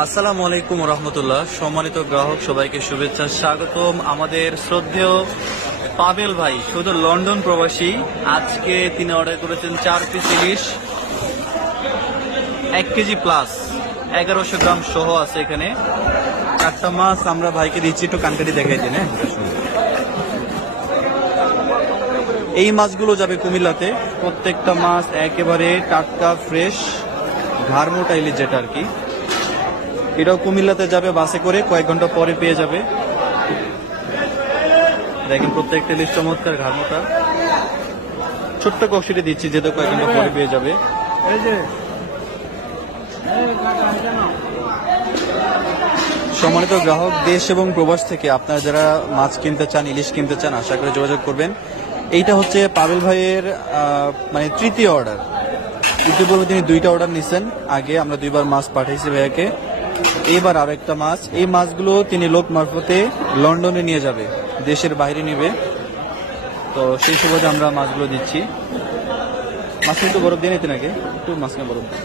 আসসালামু আলাইকুম রহমতুল্লাহ। সম্মানিত গ্রাহক, সবাইকে শুভেচ্ছা, স্বাগতম আমাদের শ্রদ্ধেয় পাবেল ভাই শুধু লন্ডন প্রবাসী। আজকে তিনি অর্ডার করেছেন চার পিস ইলিশ, এক কেজি প্লাস এগারোশো গ্রাম সহ আছে এখানে। চারটা মাছ আমরা ভাইকে দিচ্ছি, একটু কানকাটি দেখাই দিন হ্যাঁ? এই মাছগুলো যাবে কুমিল্লাতে। প্রত্যেকটা মাছ একেবারে টাটকা ফ্রেশ ঘাড়মোটা ইলিশ যেটা আর কি। এটাও কুমিল্লাতে যাবে বাসে করে কয়েক ঘণ্টা পরে পেয়ে যাবে। দেখেন প্রত্যেকটা ইলিশ চমৎকার ঘাড়মোটা। ছোট্ট কষিটি দিচ্ছি যেটা কয়েক ঘণ্টা পরে পেয়ে যাবে। সম্মানিত গ্রাহক দেশ এবং প্রবাস থেকে আপনারা যারা মাছ কিনতে চান ইলিশ কিনতে চান আশা করে যোগাযোগ করবেন। এইটা হচ্ছে পাবেল ভাইয়ের মানে তৃতীয় অর্ডার ইতিপূর্বে তিনি দুইটা অর্ডার নিছেন। আগে আমরা দুইবার মাছ পাঠাইছি ভাইয়াকে। এবার আর একটা মাছ। এই মাছগুলো তিনি লোক মারফতে লন্ডনে নিয়ে যাবে, দেশের বাইরে নেবে। তো সেই সুবাদে আমরা মাছগুলো দিচ্ছি। মাছ একটু বরফ দিয়ে নিতেন আগে একটু মাছকে বরফ দিন।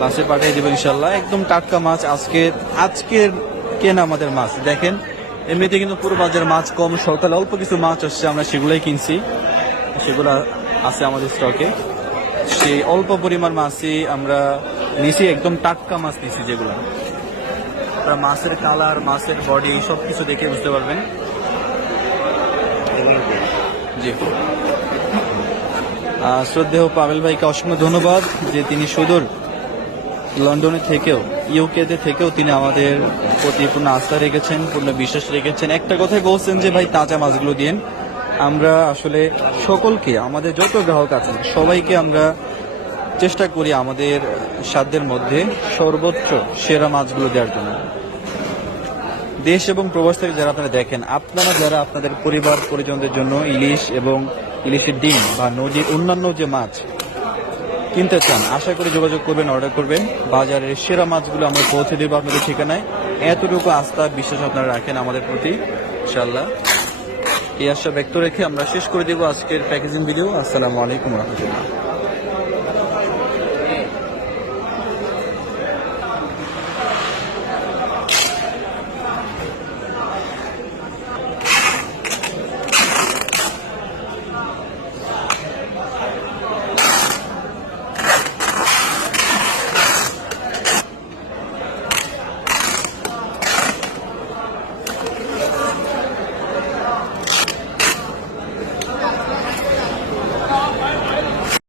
বাসে পাঠিয়ে দেবো ইনশাল্লাহ একদম টাটকা মাছ আজকে, আজকের কেনা আমাদের মাছ। দেখেন, এমনিতে কিন্তু পুরো বাজারে মাছ কম, সকালে অল্প কিছু মাছ আসছে, আমরা সেগুলোই কিনছি। সেগুলো আছে আমাদের স্টকে সেই অল্প পরিমাণ মাছই আমরা নিছি, একদম টাটকা মাছ নিছি যেগুলো। আপনারা মাছের কালার, মাছের বডি সব কিছু দেখে বুঝতে পারবেন। জি। শ্রদ্ধেয় পাবেল ভাইকে অসংখ্য ধন্যবাদ যে তিনি সুদূর লন্ডনে থেকেও, ইউকেতে থেকেও তিনি আমাদের প্রতি পূর্ণ আস্থা রেখেছেন, পূর্ণ বিশ্বাস রেখেছেন। একটা কথাই বলছেন যে, ভাই, তাজা মাছগুলো দিন আমরা আসলে সকলকে, আমাদের যত গ্রাহক আছেন সবাইকে আমরা চেষ্টা করি আমাদের সাধ্যের মধ্যে সর্বোচ্চ সেরা মাছগুলো দেওয়ার জন্য। দেশ এবং প্রবাস থেকে যারা আপনারা দেখেন, আপনারা যারা আপনাদের পরিবার, পরিজনদের জন্য ইলিশ এবং ইলিশের ডিম বা নদীর অন্যান্য যে মাছ কিনতে চান, আশা করি যোগাযোগ করবেন, অর্ডার করবেন। বাজারের সেরা মাছগুলো আমরা পৌঁছে দেবো আপনাদের ঠিকানায়। এতটুকু আস্থা, বিশ্বাস আপনারা রাখেন আমাদের প্রতি ইনশাল্লাহ এই আশা ব্যক্ত রেখে আমরা শেষ করে দেবো আজকের প্যাকেজিং ভিডিও। আসসালামু আলাইকুম রহমতুল্লাহ।